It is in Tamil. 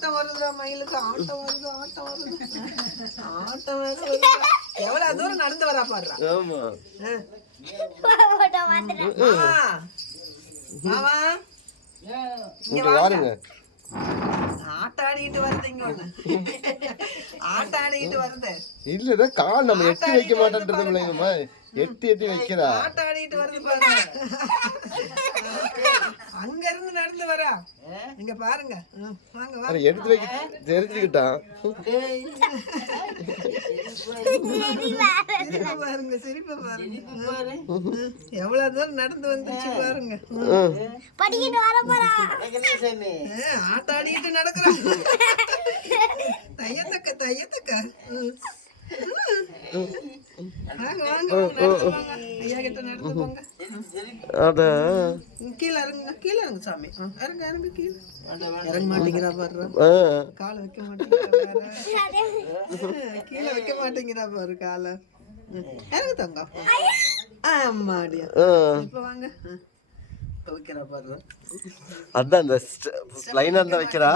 ஆட்டம் வருதுடா மயிலுக்கு, ஆட்டம் வருது, ஆட்டம் வருது, ஆட்டம் வருது. எவ்வளவு தூரம் நடந்து வரா பாடுறா. ஆமா மாமா இங்க பாருங்க, ஆட்டாடிட்டு வருது. இங்க ஒண்ணு ஆட்டாடிட்டு வருது. இல்ல கால் நம்ம எட்டி வைக்க மாட்டேன்றது பிள்ளைங்கம்மா, எட்டி எட்டி வைக்கிறா. ஆட்டாடிட்டு வருது பாருங்க. அங்க இருந்து நடந்து வரா. இங்க பாருங்க, வாங்க வாங்க. எடுத்து வைக்க தெரிஞ்சுக்கிட்டான். பாருங்க, சிரிப்ப பாருங்க. எவ்வளவு தூரம் நடந்து வந்துச்சு பாருங்க. ஆட்டாடிட்டு நடக்கிறான். தையத்தக்க தையத்தக்க. வாங்க வாங்க, ஐயா கிட்ட நடந்து போங்க. கீழே இறங்குங்க, கீழே இறங்கு சாமி. இறங்க இறங்க, கீழே இறங்க மாட்டேங்கிறா பாரு. காலை வைக்க மாட்டேங்கிறா, கீழே வைக்க மாட்டேங்கிறா பாரு காலை. இறங்கு தங்க. ஆமாடியா, இப்ப வாங்க. வைக்கிறா பாரு. அதான் இந்த லைனா இருந்தா வைக்கிறா.